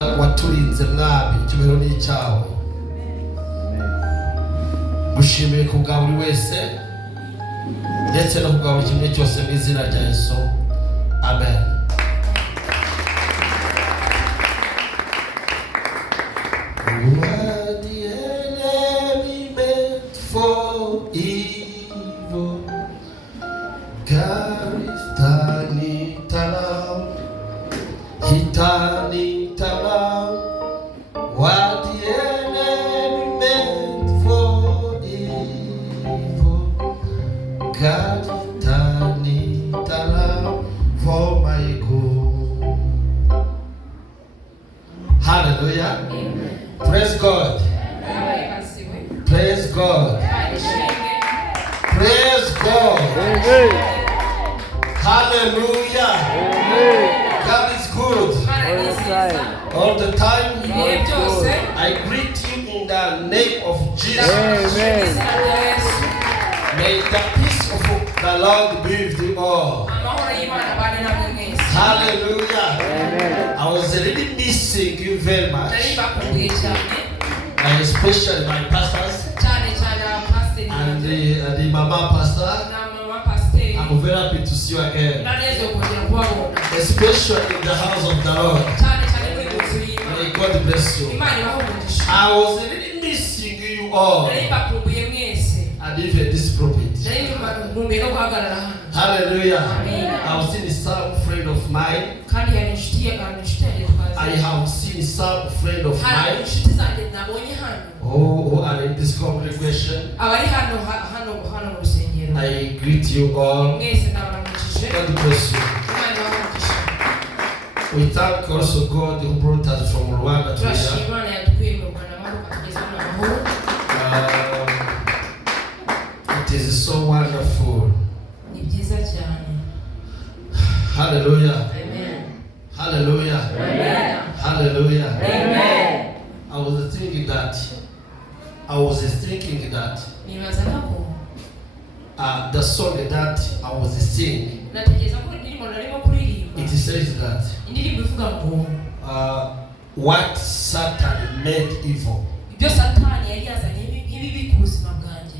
waturinze mwami icyubahiro ni icyawe. Gushimiye ku bwa buri wese ndetse no ku bwa buri kimwe cyose mu izina rya Yesu, amen. What the enemy meant for evil, God is turning it around. He turned it around. What the enemy meant for evil, God is turning it around for my good. Hallelujah. Amen. Praise God. Praise God. Praise God. Amen. Hallelujah. Amen. God is good. All the time. I greet you in the name of Jesus. Amen. May the peace of the Lord be with you all. Hallelujah. Amen. I was really missing you very much. And especially my pastors and the mama pastor. I'm very happy to see you again. Especially in the house of the Lord. May God bless you. I was really missing you all. And even this prophet. Hallelujah. I have seen some friend of mine. I have seen some friend of mine who are in this congregation. I greet you all. God bless you. We thank also God who brought us from Rwanda to here. It is so wonderful. Hallelujah. Amen. Hallelujah. Amen. Hallelujah. Amen. I was thinking that the song that I was singing, it says that what Satan made evil,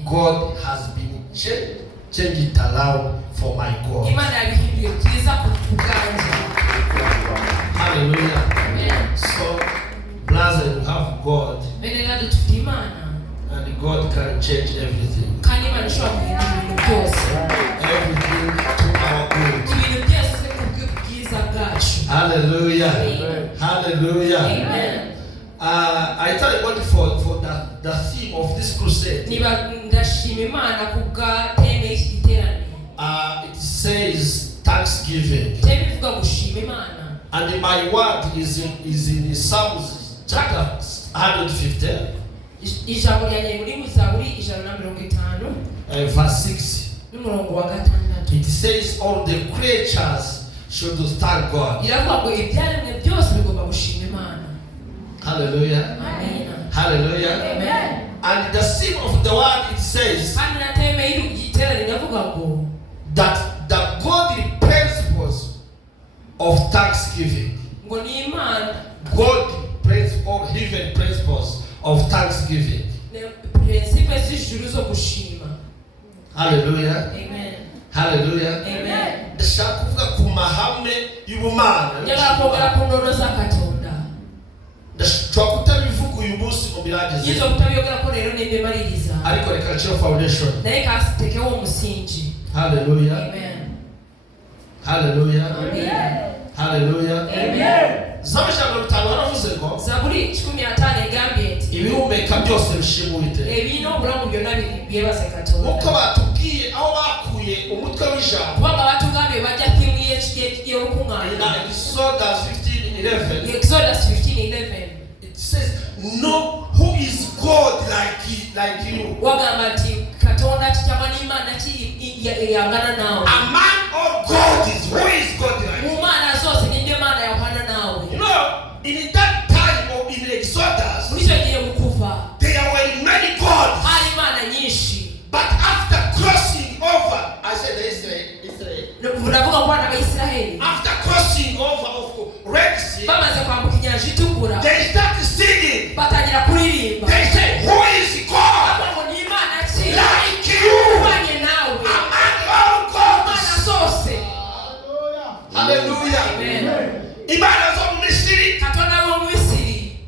God has been changed it around for my God. Hallelujah. Amen. So blessed to have God, and God can change everything. Everything to our good. Hallelujah. Amen. Hallelujah. Amen. I thank God for the theme of this crusade. It says Thanksgiving. And my word is in Psalms chapter 150. Verse 6. It says all the creatures should thank God. Hallelujah. Amen. Hallelujah. Amen. And the theme of the word, it says that the godly principles of thanksgiving. God principles or heaven principles of thanksgiving. Hallelujah. Amen. Hallelujah. Amen. Ndashaka ku mahame y'ubumana. Ndashaka kutabivuga uyu munsi mu birageze. Yizo kutabiyogera ko rero nende maririza. Ariko reka cyo foundation. Ndeka sitekeho umusingi. Hallelujah. Amen. Hallelujah. Amen. Hallelujah. Amen. Zabashaka rutano haravuze ko Zaburi 15 egambye ati ibihumeka byose bishimurite. Ebino buramu byo nabi byebaze katonda. Uko batubwiye aho bakuye umutwe w'ijambo. Baba batugambye bajya kimwiye yo kungana. Exodus 15:11. Exodus 15:11. It says no who is God like you. Wagamba ati katonda kitamani imana ki yangana nawe. Among all God is who is God like you. Umana zose ni ndiye mana yohana nawe. You know, in that time or in Exodus, there were many gods. But after crossing over, I said Israel. After crossing over of Red Sea, Sea, bamaze kwambuka inyanja itukura, they start singing. batangira kuririmba. They say, who is God Ni Imana ki like you ubanye nawe among all gods? Imana zose. Hallelujah. Amen. Imana zo mu Misiri, Katonda wo mu Misiri,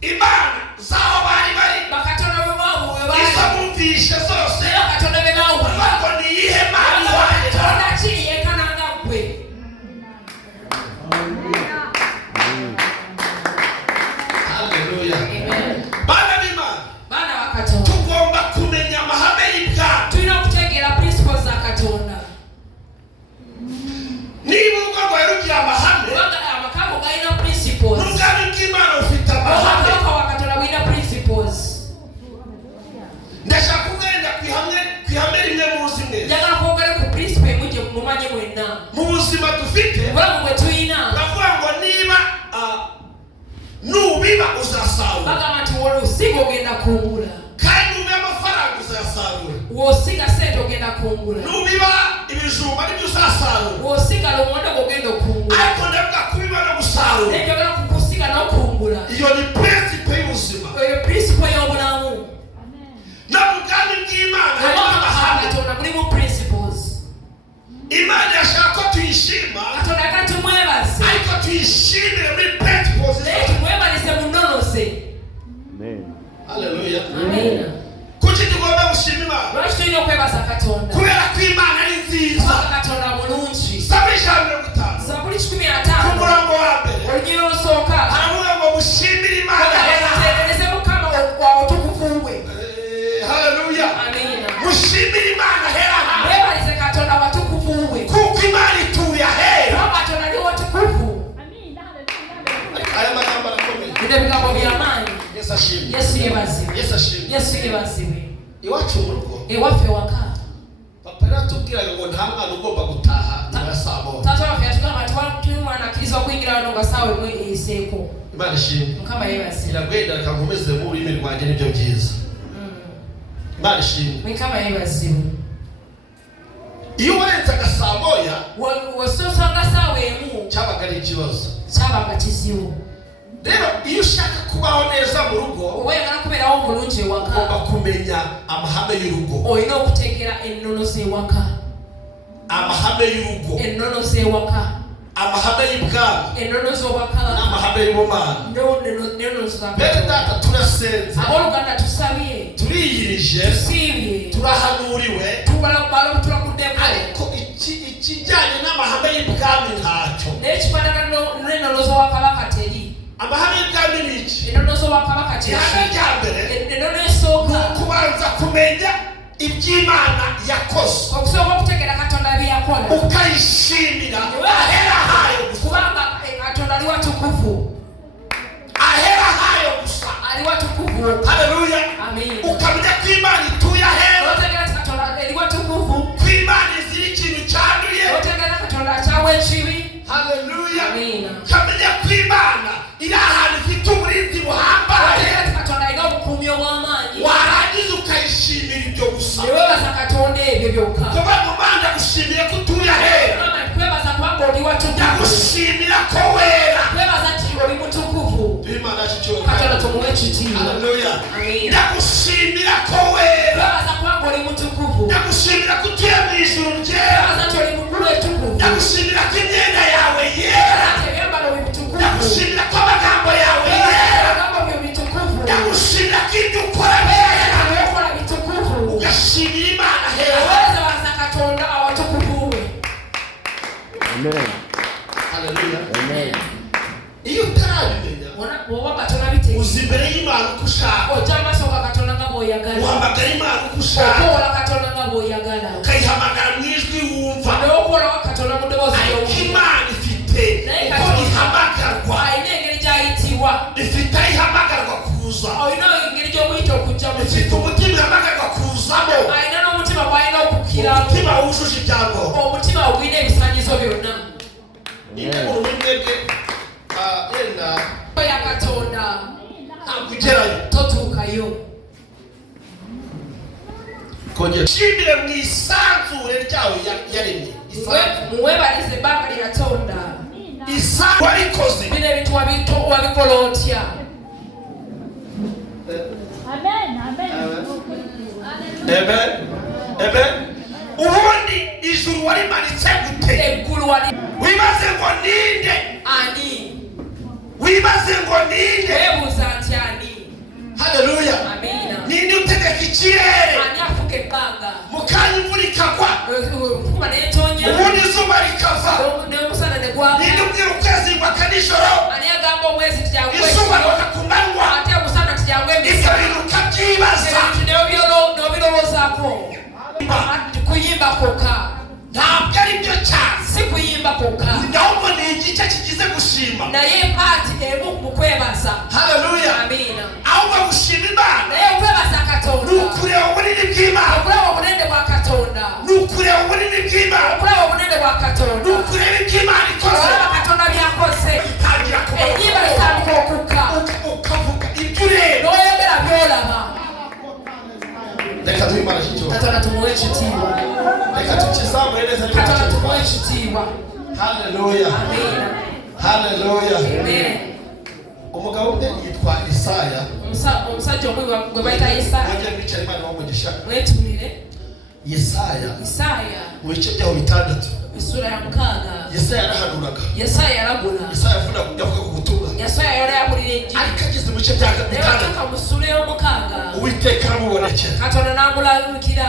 Imana zaho bari bari, bakatonda bo bawo bari, izo bumvishe zose, bakatonda be bawo ngo ni iyihe Mana iwahera? Katonda ki yekananga gwe. Hallelujah. Amen. Bana b'Imana, Bana wa Katonda, tugomba kumenya amahame y'ibwami. tulina okutegeera principles za Katonda. Niba urugo rwawe rugira amahame, Amakago galina principles, n'ubwami bw'Imana bufite amahame. obwakabaka wa Katonda bulina principles. Ndashaka kugenda ku ihame rimwe muzi neza. Njagala kwogera ku principle emuje mumanye mwenna. Mu buzima dufite, Obulamu bwe tulina, bavuga ngo niba nubiba uzasarura, bagamba nti w'osiga ogenda kungula, kandi nubiba amafaranga uzasarura, w'osiga sente ogenda kungula, nubiba ibijumba nibyo uzasarura. w'osiga lumonde ogenda okungula. Ariko ndavuga kubiba no gusarura, Naye njagala kukusiga n'okungula. iyo ni principle y'ubuzima. Eyo principle y'obulamu. No mu bwami bw'Imana harimo amahame. Katonda mulimu principles. Imana yashaka ko tuyishima, Katonda yagala tumwebaze, ariko tuyishimire muri principles naye zayo. tumwebalize mu nnono ze. Hallelujah. Amina. Kuki tugomba gushima Imana? Lwaki tulina okwebaza Katonda? Kubera ko Imana ari nziza. Kubanga Katonda mulungi. Zaburi 150 Zaburi 15 ku murongo wa mbere olunyiri olusooka haravuga ngo mushimire Imana. mutendereze Mukama obutukuvu bwe. Hallelujah. Amina. Mushimire Imana hera. Mwebalize Katonda watukuvu bwe. Kuko Imana ituye ahera. Kubanga Katonda ali watukuvu. Aya magambo arakomeye. Bino bigambo by'amaanyi. Yesu ashimwe. Yesu yeebazibwe. Yesu ashimwe. Yesu yeebazibwe. Iwacu mu rugo Ewaffe waka papa yaratubwiraga ngo nta mwana ugomba gutaha nyuma ya saa moya. taata waffe yatugamba nti waliwo omwana akkiriza okuyingira wano nga saawa emu eyiseeko. Imana ishimwe. Mukama yeebazibwe. iragwenda reka nkomeze mu rurimi rwanjye nibyo byiza. Imana ishimwe. Mukama yeebazibwe. Iyo warenzaga saa moya wososanga saawa emu cyabaga ari ikibazo. kyabanga kizibu. Rero iyo ushaka kubaho neza mu rugo Oyagala kubeerawo omulungi ewaka, ugomba kumenya amahame y'urugo. olina okutegeera ennono z'ewaka. Amahame y'urugo, Ennono z'ewaka, amahame y'ibwami, ennono z'obwakabaka, n'amahame y'ubumana. n'ennono za Bene Katonda. data turasenze, Abooluganda tusabye, turiyirije, tusiibye, turahanuriwe, tulaguddeko, ariko ikijyanye n'amahame y'ibwami ntacyo. naye kifaanagana n'ennono z'obwakabaka teri. Amahame y'ibwami ni iki? Ennono z'obwakabaka teri. Ihame rya mbere Ennono esooka ni ukubanza kumenya iby'Imana yakoze, okusooka okutegeera Katonda bye yakola, ukayishimira ahera hayo gusa. kubanga Katonda ali watukuvu. Ahera hayo gusa. Ali watukuvu. Haleluya. Amen. Ukamenya ko Imana ituye ahera, Otegeera nti Katonda ali watukuvu. ko Imana izira ikintu cyanduye. Otegeera Katonda akyawa ekibi. Haleluya. Amina. Ukamenya ko Imana iri ahantu ifite uburinzi buhambaye. Otegeera nti Katonda alina obukuumi obw'amaanyi. Warangiza ukayishimira ibyo gusa. Neweebaza Katonda ebyo byokka. Kubanga Imana yagushimiye ko utuye ahera, Kwebaza kubanga oli watukuvu. yagushimira ko wera. Kwebaza nti oli mutukuvu. Imana kicyora. Katonda tumuwe ekitiibwa. Haleluya. Amina. Yagushimira ko wera. Kwebaza kubanga oli mutukuvu. Yagushimira ko utuye mu ijuru ryera. Kwebaza nti oli mukulu etukuvu. Yagushimira ko imyenda yawe yera. Ate ebyambalo byo bitukuvu. Yagushimira ko amagambo yawe yera. Ebigambo byo bitukuvu. Yagushimira ko ibyo ukora bera. Ebyokola bitukuvu. Ugashimira Imana hera. Weebaza Katonda awatukuvu we. Amen. Haleluya. Amen. Iyo utarabimenya Bw'oba Katonda bitegeeza, uza imbere y'Imana uko ushaka, ojja mu maaso ga Katonda nga bw'oyagala. uhamagara Imana uko ushaka, Okoola Katonda nga bw'oyagala. ukayihamagara mu ijwi wumva. N'okoola Katonda mu ddoboozi Ariko ly'owulira. Imana ifite uko ihamagarwa, Alina engeri gy'ayitibwa. ifite aho ihamagarwa kuza, Olina engeri gy'omuyita okujja mu ifite kifo. umutima ihamagarwa kuzamo, Alina n'omutima gw'alina okukkiramu. umutima wujuje ibyangombwa. Omutima ogulina ebisaanyizo byonna. Niba mu rurimi rwe yenda Ya Katonda ntabwo ugerayo. totuukayo. Kongera shimire mu isanzure ryawe yaremye. Muwebalize ebbanga lye yatonda. isa warikoze bine bintu wabikolotya. Amen. ubundi ijuru warimanitse gute? Eggulu wali wibaze ngo ninde? ani? wibaze ngo ninde? Webuuza nti ani? Haleluya. Amina. ninde utegeka ikirere? Ani afuga ebbanga? mukanya imvura ikagwa, kuba n'entonya, ubundi izuba rikava, n'omusana ne gwaka. ninde ubwira ukwezi gwaka nijoro, Ani agamba omwezi tijangwe izuba gwaka ku manywa, ate omusana tijangwe ibyo emisana? bintu ukabyibaza. N'obirowoozaako. Kuyimba kokka ntabwo ari byo cyane, si kuyimba kokka, ahubwo ni igice kigize gushima. naye paati emu mu kwebaza. Haleluya. Amina. ahubwo gushima Imana naye okwebaza Katonda, ni ukureba ubunini bw'Imana, okulaba obunene bwa Katonda, ni ukureba ubunini bw'Imana, okulaba obunene bwa Katonda, ni ukureba ibyo Imana ikoze, olaba Katonda byakoze. utangira Ennyimba zitandika okukka, ukavuga ibyo ureba. n'oyogera by'olaba. reka duhe Imana ekitiibwa, Katonda tumuwe ekitiibwa, reka tukizamure neza. Katonda tumuwe ekitiibwa. Haleluya. Amina. Haleluya. Amen. umugabo umwe yitwa Isaya. Omusajja omwe gwe bayita Yesaya. Mwajya mwicara Imana bamugisha. Mwetuulire. Yesaya Isaya mu bice byaho bitandatu. essura ya 6. Yesaya yarahanuraga. Yesaya yaragula. Yesaya yavuga ku butumwa. Yesaya yari yabulira enjiri. ariko ageze mu bice bya bitandatu, Nebakyuka mu ssula y'omukaaga, Uwiteka aramubonekera. Katonda n'amulabikira.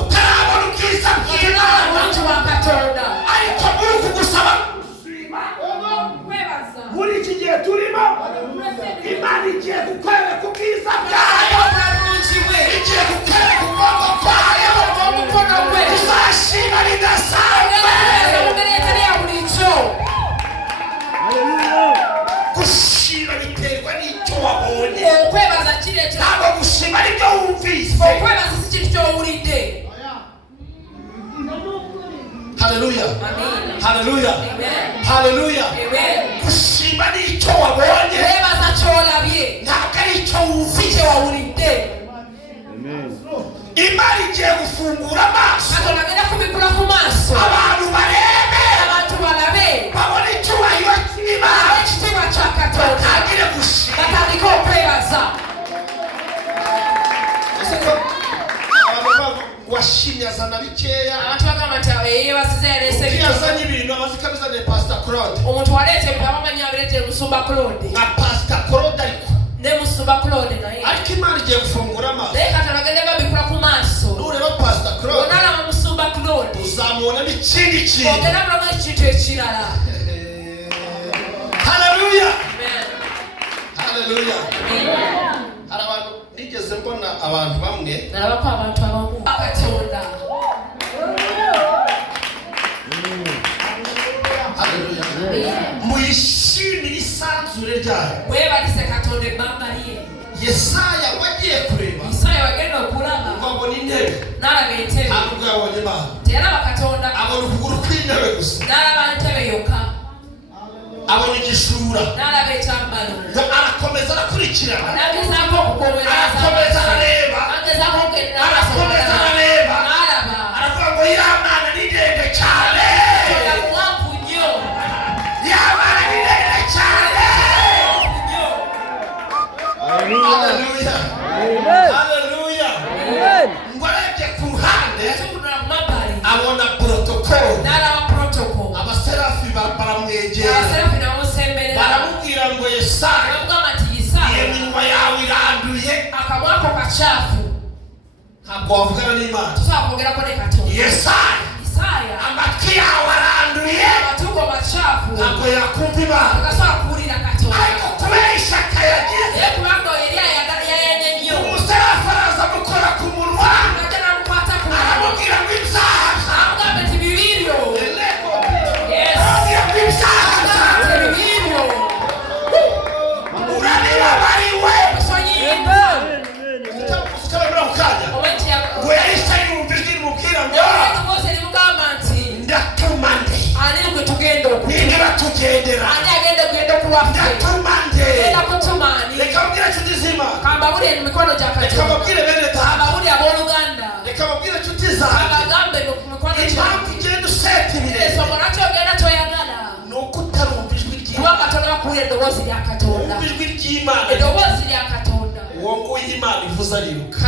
utarabona ubwiza bw'Imana, Obulungi bwa Katonda. ariko muri uku gusaba Kwebaza. muri iki gihe turimo, Imana igiye kukwereka ubwiza bwayo, Obulungi bwe. igiye kukwereka ukuboko kwayo, Omukono gwe. uzashima bidasanzwe. Mu ngeri etali ya bulijjo. gushima biterwa n'icyo wabonye, Okwebaza kireetera. ntabwo gushima aribyo wumvise. Okwebaza si kintu ky'owulidde. Haleluya. Amina. Haleluya. Amen. Haleluya. Amen. gushima n'icyo wabonye, Weebaza ky'olabye, ntabwo ari icyo si wumvise. kye wawulidde. Imana igiye gufungura amaso, Katonda agenda kubikula ku maaso, abantu barebe, abantu balabe, babone icyubahiro cy'Imana, ekitiibwa kya Katonda, batangire gushima. batandike okwebaza. abantu washimye azana bikeya, Abantu bagamba nti yeebasiza yaleese ebintu. yazanye ibintu abazikabizane Pastor Claude, Omuntu waleeta ebintu abamanyi abireetera Musumba Claude, nka Pastor Claude ariko ne Musumba Claude naye. ariko Imana igiye gufungura amaso. Naye Katonda agenda babikula ku maaso. nureba Pastor Claude Onaalaba Musumba Claude, uzamubonamo ikindi kintu. ogenda mulamu ekintu ekirala. Haleluya. Amen. Haleluya. Amen. hari abantu nigeze mbona abantu bamwe Nalabako abantu abamu Katonda. Haleluya. muyishimire isanzure ryayo. Weebalise Katonda ebbanga lye. Yesaya wagiye kureba Isaya wagenda okulaba, abona intebe, n'alaba entebe, ntabwo yabonye Imana, teyalaba Katonda, abona ukuguru kw'intebe gusa, n'alaba ntebe yokka, abona igishura, n'alaba ekyambalo, ngo arakomeza arakurikirana, n'agezaako okugoberera, arakomeza arareba, n'agezaako okugendera arakomeza arareba, n'alaba aravuga ngo ya Mana ni ndende cyane, Katonda muwanvu nnyo, ya Mana ni ndende cyane. muwanvu nnyo. Haleluya. Haleluya. ngo arebye ku ruhande Yatunula ku mabbali, abona protokolo, n'alaba protocol, abaserafi baramwegera, abaserafi ne bamusemberera, baramubwira ngo Yesaya, bamugamba nti Isaya, iminwa yawe iranduye, akamwa ko kacaafu, ntabwo wavugana n'Imana. tosobola kwogerako ne Katonda. Yesaya, Isaya, amatwi yawe aranduye, amatugo macaafu, ntabwo yakumva Imana, agasobola kuwulira Katonda. ariko kubera ishyaka yagize, Naye kubanga oyo yali ayagala yayenye nnyo, umuserafi araza amukora ku munwa, ng'ajja n'amukwata ku munwa, aramubwira ngo ibyaha, amugamba nti bibiryo. Yes. aramubwira ngo ibyaha Amugamba nti bibiryo. urabibabariwe. Musonyiyiddwa. Usikabura mu kanya Oba nti ngo yahise yumva ijwi rimubwira ngo eddoboozi limugamba nti ndatuma nde, ani gwe tugenda okutu, ninde batugendera, ani agenda okuwaffe, ndatuma nde. genda kutuma ani. Reka mbwire inshuti z'Imana, Kambabulire mu mikono gya reka Katonda, mbabwire bene data, kambabulire abooluganda, reka mbabwire inshuti zanjye impamvu ugenda useta ibirenge ni uko utarumva ijwi ry'Imana. Wumva ijwi ry'Imana, uwo nguwo Imana ivuze ariruka.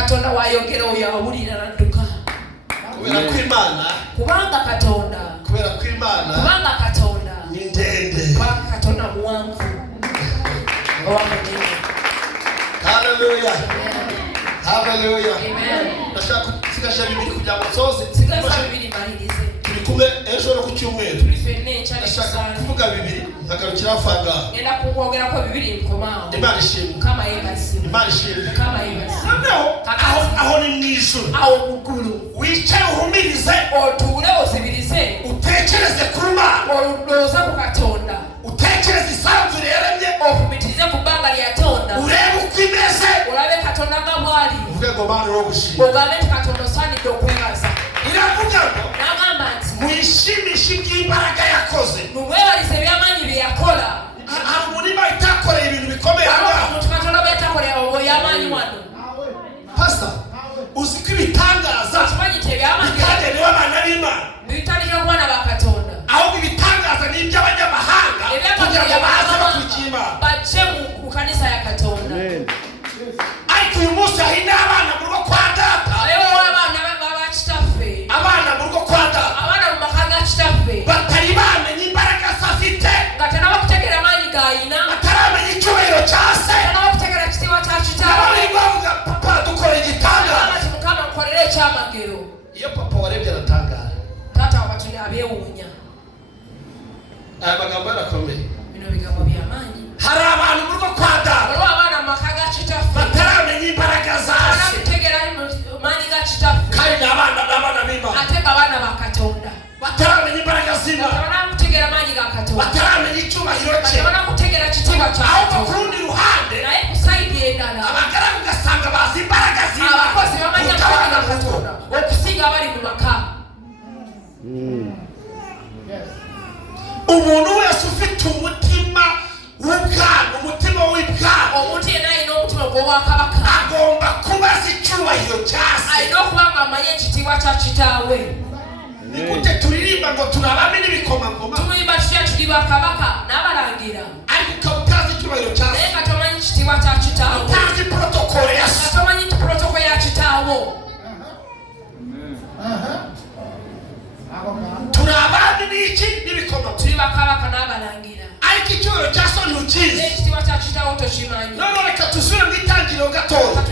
Kubera ko Imana ni ndende. Hallelujah. Hallelujah. Ndashaka kusigasha bibiri kugira ngo nsoze. Turi kumwe ejo no ku cyumweru. Ndashaka kuvuga bibiri nkagarukira afanga. Imana ishimwe. Imana ishimwe. Aho ni mwijuru. Wicaye uhumirize. Utekereze kuri Imana. Utekereze isanzure yaremye. Urebe uko imeze. Uvuge ngo Mana uri gushima. Iravuga ngo mwishimishe iby'imbaraga yakoze. Hari umurima itakoreye ibintu bikomeye hano. Pastor, uzi ko ibitangaza bitagenewe abana b'Imana. Ahubwo ibitangaza ni iby'abanyamahanga kugira ngo baze bakurikiye Imana. Ariko uyu munsi hari n'abana mu rugo kwa data. Abana mu rugo kwa data batari bamenye imbaraga afite, bataramenya icyubahiro cya se. Bari bavuga papa dukora igitangaza. Iyo papa warebye aratangara. Aya magambo yarakomeye. Hari abantu mu rugo kwa data bataramenya imbaraga za se. Kandi abana b'Imana bataramenya imbaraga z'Imana, bataramenya icyubahiro cye. Ahubwo ku rundi ruhande abagaragu ugasanga bazi imbaraga z'Imana. Umuntu wese ufite umutima w'ubwami, umutima w'ibwami, agomba kubaza icyubahiro cya se. Ni gute turirimba ngo turabame n'ibikomangoma ariko ukaba utazi icyubahiro cya se, utazi protokole ya se. Turabame n'iki n'ibikomangoma ariko icyubahiro cya so ntukizi. None reka tusubire mu itangiriro gatoya.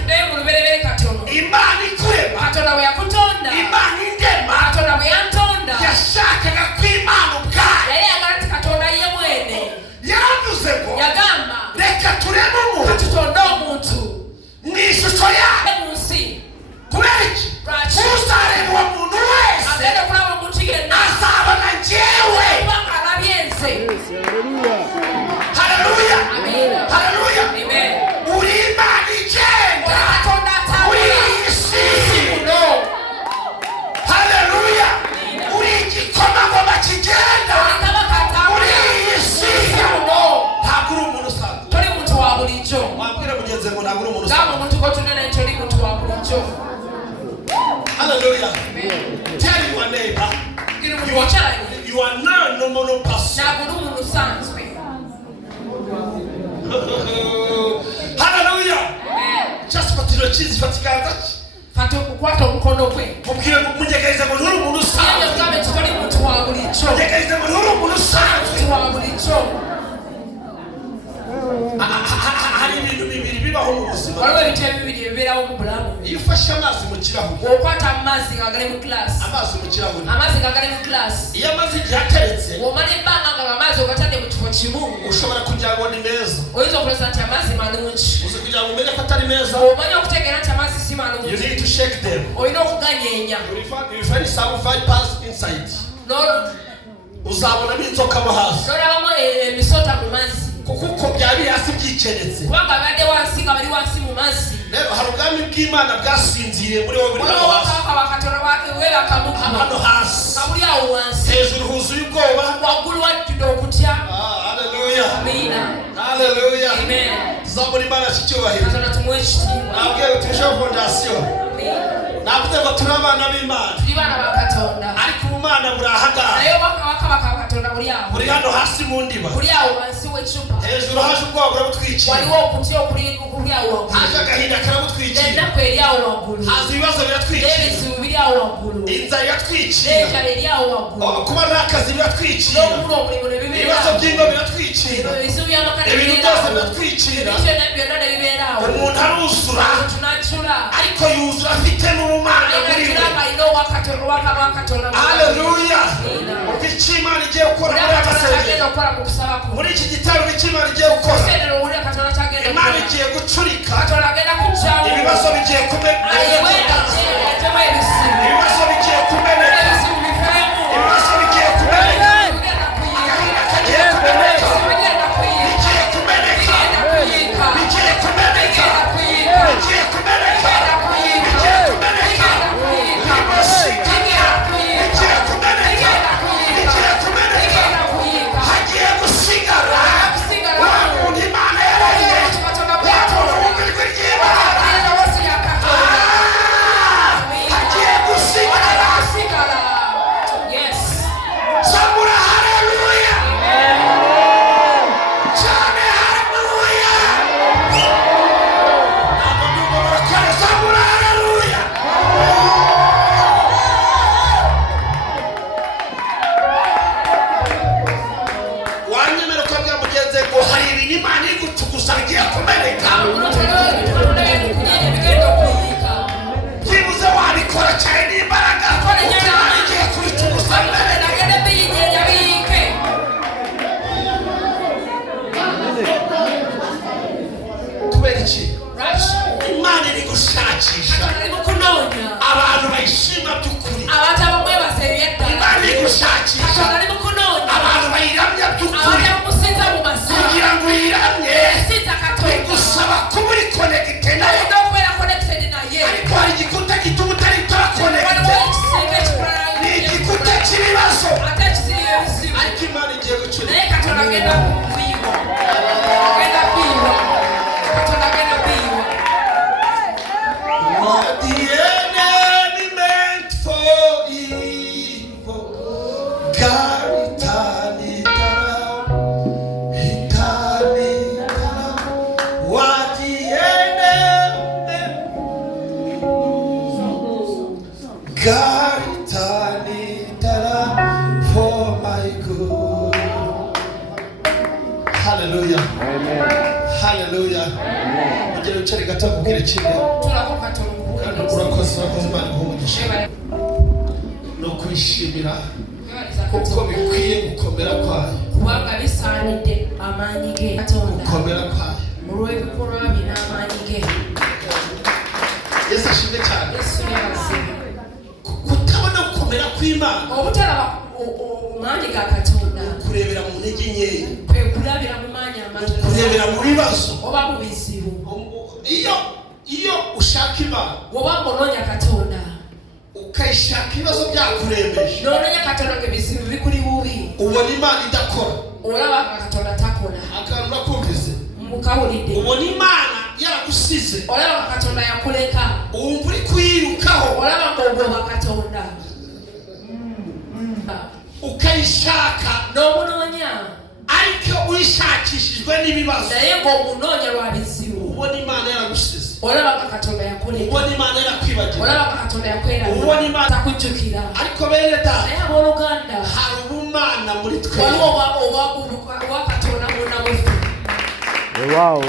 Imana ikurema, Imana indema, yashakaga ko Imana ubwayo yaravuze ngo reka tureme umuntu mu ishusho yayo. Kubera iki? Uzareba uwo muntu wese azabona njyewe. Haleluya. Haleluya. Uri Imana igenda uri isi. Haleluya. Uri igikomangoma kigenda uri isi. Ntabwo uri umuntu usanzwe. Wabwira mugenzi ngo ntabwo uri umuntu usanzwe. Hallelujah. Tell your neighbor you are not normal person. Hallelujah. Just fatiro chizi fatikanda. Kukwata umukono gwe. Mubwire munyegereza ngo nturi umuntu usanzwe. Munyegereza ngo nturi umuntu usanzwe. Hari ibintu bibiri bibaho mu buzima. Iyo ufashe amazi mu kirahuri, amazi mu kirahuri, iyo amazi yateretse, ushobora kugira ngo ni meza. Uzi kugira ngo umenye ko atari meza, you need to shake them. You find some vipers inside. Uzabonamo inzoka mo hasi. Kuko byari hasi byiceretse. Rero hari ubwami bw'Imana bwasinziriye muri wowe buri hasi. Hejuru huzuye ubwoba. Hallelujah. Hallelujah. Tuzamura Imana cy'icyubahiro. Nabwiye utisha fondasiyo. navuze ngo turabana b'Imana turi bana bakatonda ariko umana burahaga nayo bakatonda muri aho muri hano hasi mu ndiba muri aho bansi w'icupa hejuru haje ubwoba burabutwikira wali wo kutiyo kuri aho haje agahinda karabutwikira nda kweri aho wagulu haza ibibazo biratwikira David biri aho wagulu inzara iratwikira Deja riri aho wagulu kuba nakazi biratwikira ibibazo by'ingo biratwikira ibintu byose biratwikira umuntu aruzura ariko yuzura afite n'ubumana muri we. Haleluya. Ikimana igiye gukora muri amasezerano muri iki gitabo ikimana igiye gukora Imana igiye gucurika ibibazo bigiye kumeneka ibibazo bigiye kumeneka ibibazo bigiye kumeneka agahinda kagiye kumeneka bigiye kumeneka bigiye kumeneka bigiye kumeneka bigiye kumeneka ibasika bigiye kumeneka bigiye kumeneka hagiye gusigara wa muntu Imana yarariye wa muntu w'umwijwi ry'Imana hagiye gusigara. Samura haleluya cyane haleluya ntabwo murakora samura haleluya wanyemera ko byamugenze ngo hari ibintu Imana iri gutugusa bigiye kumeneka byibuze wabikora cyane n'imbaraga Imana igiye kubitugusa kubera iki Imana iri gushakisha abantu bayishima by'ukuri Imana iri gushakisha abantu bayiramya by'ukuri kugira ngo uyiramye bigusaba kuba uri konegite nayo ariko hari igikuta gituma utari konegite ni igikuta cy'ibibazo ariko Imana igiye gucurika What the enemy meant for evil, God turned it around. He turned it around. What the enemy, God turned it around for my good. Hallelujah. Hallelujah. Mugere ucere gato kubwira kimwe. Urakoze Imana umugisha no kwishimira kuko bikwiye gukomera kwayo kubanga bisanide amanyi ge atonda gukomera kwayo muruwe bikorwa binamanyi ge Yesu ashimwe cyane Yesu yabaze kutabona gukomera kw'Imana obutara umanyi ga katonda kurebera mu ntege nkeya kwe kurabira mu manya amato kurebera mu bibazo oba mu bizibu iyo ushaka Imana woba mononya katonda ukayishaka ibibazo byakurembeje nononya katonda ngo bizibu bikuri bubi ubona Imana idakora olaba katonda takora akantu nakumvise mukawulide ubona Imana yaragusize olaba katonda yakuleka umva uri kuyirukaho olaba ngogoba katonda ukayishaka n'omunonya ariko uyishakishijwe n'ibibazo naye ng'omunonya lwa bizibu ubona Imana yaragusize olaba katonda yakuleka ubona Imana yarakwibagiwe olaba katonda yakwera ubona Imana takujjukira ariko bene data naye abooluganda hari ubumana muri twe waliwo oba katonda bonna mufe Wow.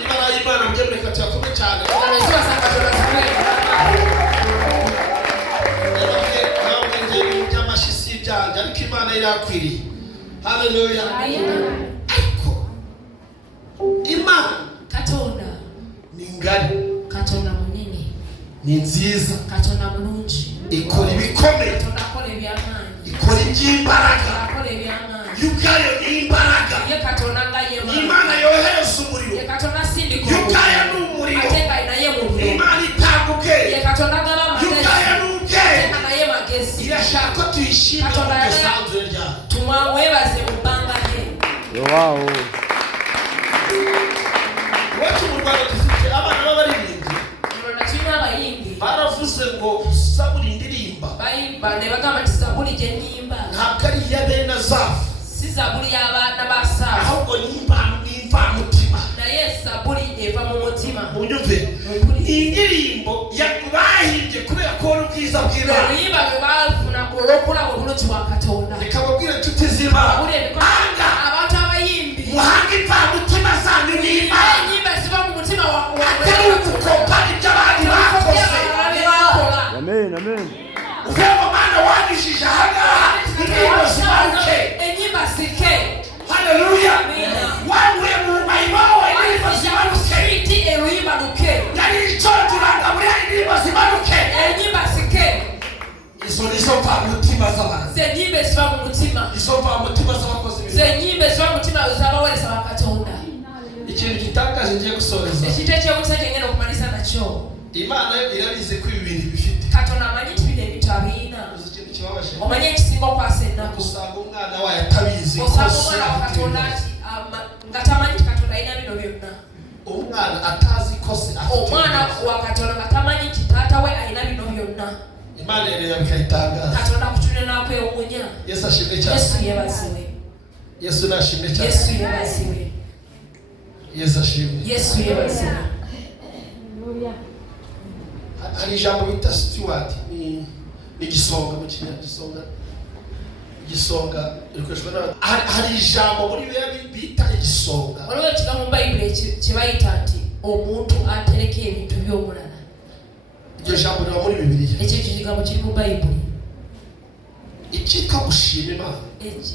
ibara y'Imana mujye mureka tuyakomye cyane abezibasa katonda zikwera by'amashyi byanjye ariko Imana irakwiriye. Haleluya. Ariko Imana katonda ni ngari katonda munene ni nziza katonda mulungi ikora ibikomeye katonda akola ebyamaanyi ikora iby'imbaraga akola ebyamaanyi yukayo ni imbaraga ye katonda nga ye Imana yohereza umuriro ye katonda sindika yukayo ni umuriro ate nga naye muliro Imana itanga ubwenge ye katonda gaba amagezi yukayo ni ubwenge nga naye magezi irashaka ko tuyishimira mu isanzure ryayo tumwebaze mu bbanga lye Wow. Wacu mu Rwanda dufite abana b'abaririmbyi kuyimba ne bagamba nti zabuli gye nnyimba ntabwo ari iy'abene Asafu, si zabuli y'abaana ba Asaafu, ahubwo nimva mutima, naye zabuli eva mu mutima. unyumve indirimbo bahimbye kubera kubona ubwiza bw'Imana, oluyimba lwe baafuna olw'okulaba obulungi bwa Katonda. reka babwire inshuti z'Imana, abantu abayimbi muhange imvamutima zanyu n'Imana, enyimba ziba mu mutima atari ukukopa ibyo abandi bakoze. Amen, amen. Uvuga Mana wanyujije ahangaha indirimbo zimanuke, enyimba zike. haleluya, wanguye mu mayima wawe indirimbo zimanuke, eruyimba luke, yari icyo turanga muri indirimbo zimanuke, enyimba zike. izo nizo mvamutima z'abantu, ze nyimba ziva mu mutima, izo mvamutima z'abakozi b'Imana, ze nyimba ziva mu mutima z'abaweereza ba Katonda. ikintu gitangaje ngiye gusoreza, ekintu eky'okusa kye ngenda okumaliza nakyo, Imana irabizi ko ibi bintu bifite. Katonda amanyi nti bino ebintu abirina. Ikintu kibabaje, omanyi ekisinga okwasa ennaku, usanga umwana wawe atabizi, osanga omwana wa Katonda nga tamanyi nti Katonda alina bino byonna. umwana atazi ko se afite omwana wa Katonda nga tamanyi nti taata we alina bino byonna. Imana rero bikayitangaza. Katonda akutunira n'akwewuunya. Yesu ashimwe cyane. Yesu yebaziwe. Yesu nashimwe cyane. Yesu yebaziwe. Yesu ashimwe. Yesu yebaziwe. Hari ijambo bita steward, ni igisonga mu kinyarwanda, igisonga rikoshwa na hari ijambo muri bya bita igisonga. Olwo kika mu Bible kibayita nti omuntu atereka ebintu by'omulala. Iryo jambo riba muri Bibiliya. Ekyo kigambo kiri mu Bible. Ikika gushima Imana.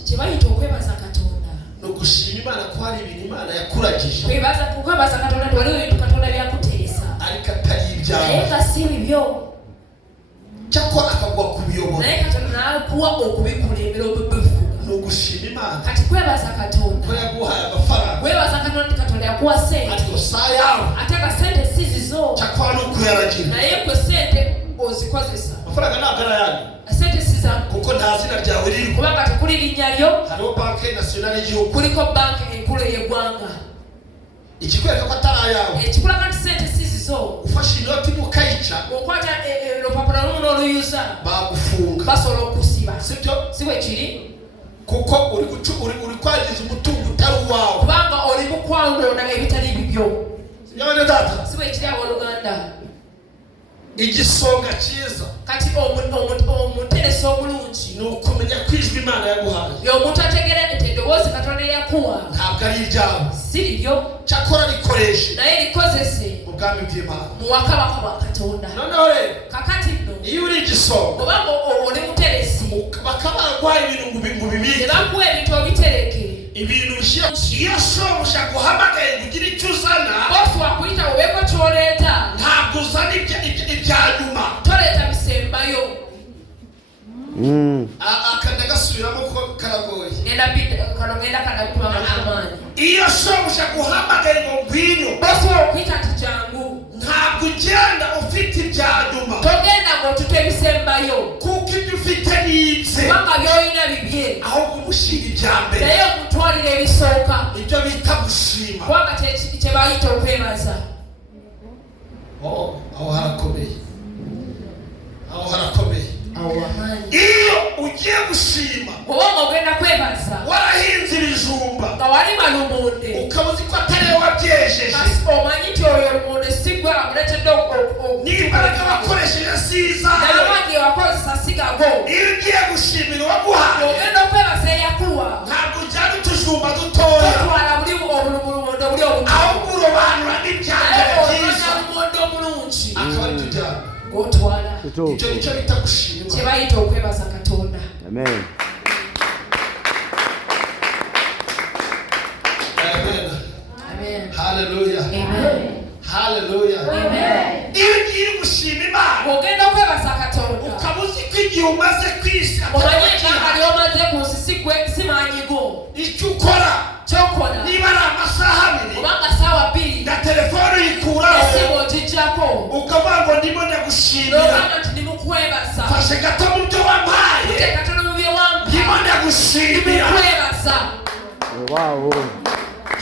Kibayita okwebaza Katonda. No gushima Imana ko hari ibintu Imana yakuragije. Kwebaza Katonda nti waliwo ebintu Katonda byakuteresa. Ariko atari ibyawe. Naye nga si bibyo. Cyakora akagwa kubiyobora. Naye Katonda n'akuwa okubikulembera obubifuga. No gushima Imana. Kati kwebaza Katonda. Ko yaguhaye amafaranga. Kwebaza Katonda nti Katonda yakuwa sente. Ati saa yawe. Ate nga sente si zizo. Cyakora no kuyaragira. Naye kwe sente ozikozesa. Amafaranga ntabwo yanyu. Sente si za kuko nta zina ryawe riri. Kubanga tekuli linnya lyo. Hariho banki nasiyonali y'igihugu. Kuliko banki enkulu y'eggwanga. Ikikwereka ko atari ayawe. Ekikulaga nti sente si zizo. Ufashe inoti mukayica. Okwata olupapula lumu n'oluyuza. Bagufunga. Basobola okusiba. Sibyo? Si bwe kiri. Kuko uri kwangiza umutungo utari uwawe. Kubanga oli mu kwanona ebitali bibyo. Nyabane data. Si bwe kiri abooluganda. Igisonga cyiza. Kati omuteresa omulungi. Ni ukumenya ko ijwi Imana yaguhaye. Omuntu ategeera nti eddoboozi Katonda yakuwa. Ntabwo ari iryawe. Si liryo. Cyakora rikoreshe. Naye likozese. Mu bwami bw'Imana. Mu wakabaka bwa Katonda. Noneho rero. Kakati nno. Iyo uri igisonga. Obanga oli muteresi. Bakaba barwaye ibintu ngo bibike. Nebakuwa ebintu obitereke. Ibintu bishyira. Iyo shobuja guhamagaye ngo ugire icyo uzana. Bosi wakuyita ubeko kyoleeta. Ntabwo uzana ibya nyuma. Toleeta bisembayo. Akanda gasubiramo ko karagoye. Ngenda kadakuma amaanyi. Iyo shobuja guhamagaye ngo ngwino. Bosi wakuyita ati jangu. Ntabwo ugenda ufite ibya nyuma. Togenda ngo otute bisembayo. Kuko ibyo ufite ni ibye. Kubanga by'olina bibye. Ahubwo umushinga ibya mbere. Naye omutwalira ebisooka. Ibyo bita gushima. Kubanga kye bayita okwebaza. Aho harakomeye. Aho harakomeye. Aho amaanyi. Iyo ugiye gushima. Obanga ogenda kwebaza. Warahinze ibijumba. Nga walima lumonde. Ukaba uzi ko atari wowe wabyejeje. Omanyi nti oyo lumonde si gwe amuletedde n'imbaraga wakoresheje siza. naye wagiye wakozesa si gago. Iyo ugiye gushimira uwaguhaye. Ogenda okwebaza eyakuwa. Ntabwo ujyana utujumba dutoya. Otwala buli lumonde buli obuto. ahubwo urobanura n'ibyambere byiza. Lumonde omulungi. Akaba ari tujyana. Ng'otwala. Icyo nicyo bita gushima. Kye bayita okwebaza Katonda. Amen. Amen. Amen. Hallelujah. Amen. Hallelujah. Amen. Iyo ugiye gushima Imana. Ogenda okwebaza Katonda. Ukaba uzi ko igihe umaze ku isi. Omanyi ebbanga ly'omaze ku nsi si maanyigo. Icyo ukora. Ky'okola. Niba ari amasaha abiri. Obanga ssaawa 2. na telefone uyikuraho. Esimu ogijjako. Ukavuga ngo ndimo ndagushimira. N'ogamba nti ndi mu kwebaza. Fashe gato mu byo wampaye. Ute katono mu bye wampa. Ndimo ndagushimira. Kwebaza. Wow.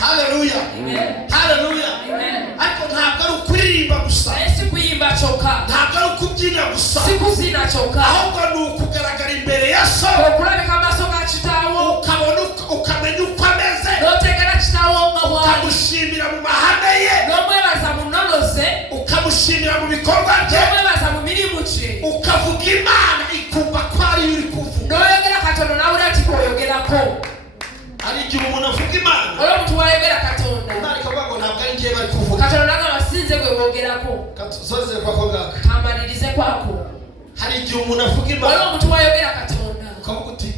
Hallelujah. Amen. Hallelujah. Amen. Ariko ntabwo ari ukuririmba gusa. Naye si kuyimba kyokka. Ntabwo ari ukubyina gusa siku zinachoka ahubwo nukugaragara imbere ya so okulabika amaso ga kitawo ukabona ukamenya uko ameze notegera kitawo nga bwali ukamushimira mu mahame ye nomwebaza mu nnonoze ukamushimira mu bikorwa bye nomwebaza mu mirimu kye ukavuga Imana ikumva ko ari uri kuvuga noyogera Katonda nawe ati koyogerako ari igihe umuntu avuga Imana olw'omuntu wayogera Katonda Imana ikavuga ngo ntabwo ari njye bari kuvuga Katonda nagamba sinze gwe bogerako katusoze kwako ngaka kamalirize kwako hari igihe umuntu avuga Imana olw'omuntu wayogera Katonda ukavuga uti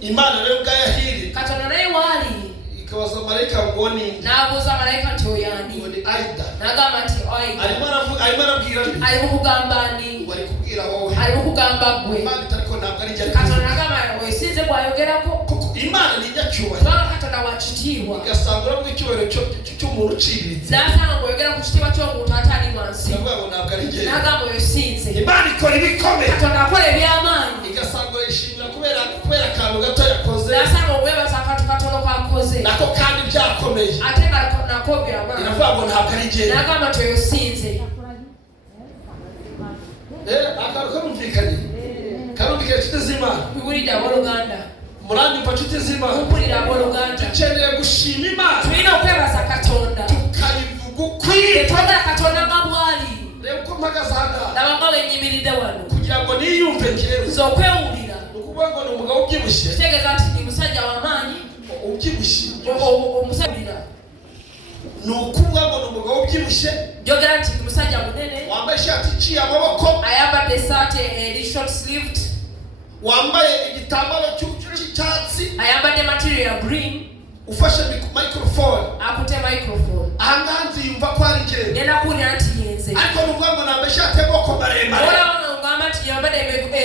Imana rero bwayahiri Katonda naye wali ikabaza malayika ngo ni nabuuza malayika nti oyani ngo ni Aida nagamba nti Aida arimo arabwira nti ali mukugamba ni wari kubwira wowe ali mukugamba gwe Imana itariko ntabwo ari njye Katonda nagamba wesinze bwayogerako kuko Imana ni nyacyubahiro kubanga Katonda wakitiibwa igasangura mu icyubahiro cy'umuntu uciriritse nasanga ngoyogera ku kitiibwa cy'omuntu atali wansi ndavuga ngo ntabwo ari njye nagamba wesinze Imana ikora ibikomeye Katonda akola ebyamaanyi igasangura yishimira kubera akantu gato yakoze nasanga webaza akantu katono kakoze nako kandi byakomeye ate nga nako byamaanyi iravuga ngo ntabwo ari njye nagamba nti wesinze akantu karumvikanye inshuti z'Imana biwulidde abooluganda muranyumva inshuti z'Imana mpulira abooluganda dukeneye gushima Imana tulina okwebaza Katonda tukayivuga ukwiye twogera Katonda nga bwali reba uko mpagaze aha laba nga wenyimiridde wano kugira ngo niyumve njyewe nze okwewulira ni ukuvuga ngo ni umugabo ubyibushye kitegeeza nti ndi musajja w'amaanyi ubyibushye omusajja ni ukuvuga ngo ni umugabo ubyibushye njogera nti ndi musajja munene wambaye ishati iciye amaboko ayambadde esaati eri short sleeved wambaye igitambaro cy'icyatsi ayambadde material green ufashe microphone akutte microphone ahangaha nziyumva ko ari njyewe ngenda kuwulira nti yenze ariko ni ukuvuga ngo nambaye ishati y'amaboko maremare olabanga nti yambadde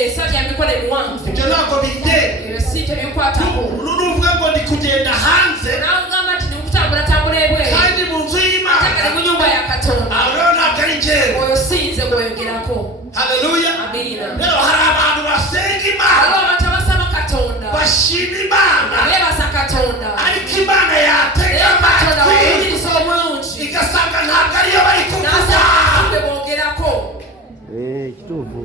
esaati ya mikono emiwanvu ibyo ntabwo bindeba ebyo si tebikwatako nuvuga ngo ndi kugenda hanze nawe ugamba nti nikutambula ebweru kandi mu nzu y'Imana atakale mu nyumba ya Katonda aho rero ntabwo ari njyewe oyo sinze gweyogerako haleluya amiina rero hari abantu basenga Imana aliwo abantu abasaba Katonda bashima Imana beebaza Katonda ariko Imana yatega Katonda amatwi wawuliriza obulungi igasanga ntabwo ariyo bari kuvuga nasabe bogerako kituufu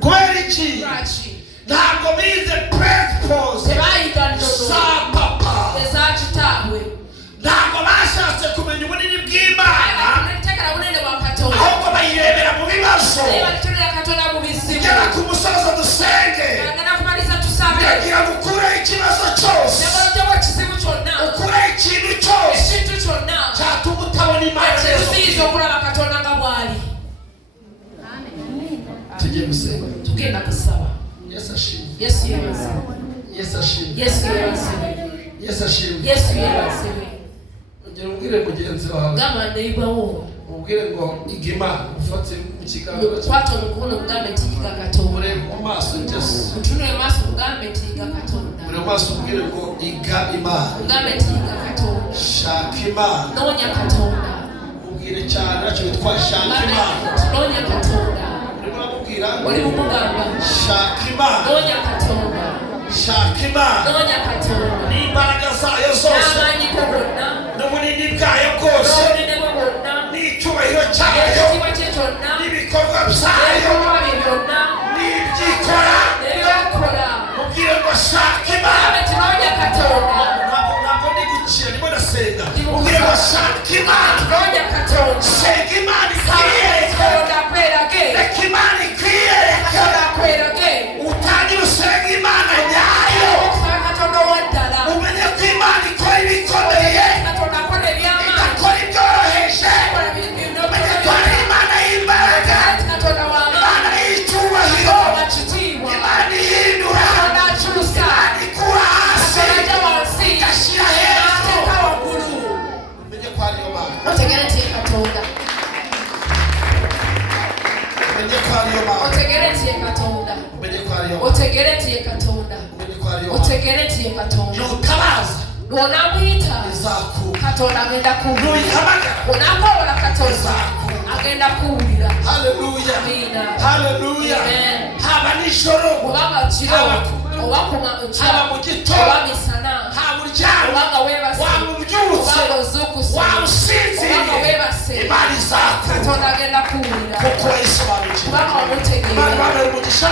kubera iki lwaki ntabwo bize principles tebayiga nnono za papa eza kitaabwe ntabwo bashatse kumenya ubunini bw'Imana tekera bunene bwa Katonda ahubwo bayirebera mu bibazo naye balitondera Katonda mu bizibu gera ku musozo dusenge agenda kumaliza tusabe ndagira ngo ukureho ikibazo cyose yabalojjako ekizibu kyonna ukureho ikintu cyose ekintu kyonna cyatuma utabona Imana ekikuziyiza okulaba Katonda nga bw'ali tugiye gusenga tugenda kusaba Yesu ashimwe Yesu yeebazibwe Yesu ashimwe Yesu yeebazibwe Yesu ashimwe Yesu yeebazibwe ongera ubwire mugenzi wawe gamba neighborwo umubwire ngo iga Imana ufate mu kiganiro kwata omukono mugambe nti yiga Katonda urebe mu maso Yesu mutunule maaso mugambe nti yiga Katonda urebe mu maso umubwire ngo iga Imana mugambe nti yiga Katonda shaka Imana noonya Katonda mubwire cyane nacyo bitwa shaka Imana noonya Katonda urimo uramubwira oli mumugamba shaka Imana noonya Katonda shaka Imana noonya Katonda n'imbaraga zayo zose n'amaanyi go gonna n'ubunini bwayo bwose n'obunene bwe bwonna n'icyubahiro cyayo ekitiibwa kye kyonna n'ibikorwa byayo n'ebikolwa bye byonna n'ibyikora n'ebyokola mubwire ngo shaka Imana mugambe nti noonya Katonda ntabwo ndi gukira ndimo ndasenga mubwire ngo shaka Imana noonya Katonda senga Imana ikwiyereke Katonda akwerage reka Imana ikwiyereke Katonda akwerage utangire usenga Imana nyayo okusaba Katonda owaddala umenye ko Imana ikora ibikomeye Katonda akola ebyamaanyi igakora ibyoroheje akola bintu umenye ko ari Imana y'imbaraga Katonda Imana w'amaanyi y'icyubahiro wa kitiibwa Imana ihindura Katonda akyusa Imana ikura hasi Katonda ajja wansi igashyira hejuru n'ateeka waggulu umenye ko ariyo Mana otegere nti ye Katonda umenye ko ariyo Mana otegere nti ye Katonda umenye ko ariyo Mana otegere nti ye Katonda umenye ko ariyo Mana otegere nti ye Katonda nutabaza bw'onamuyita izakuba Katonda agenda kuwulira nuyihamagara bw'onakoola Katonda agenda kuwulira haleluya Amina. haleluya Amen. haba nijoro obanga kiro Haba ku oba kuma haba mu gitondo oba misana haba uryamye obanga weebase waba ubyutse obanga ozuukuse wausinziriye imani zako kuko Yesu babikiye. Imana babe umugisha.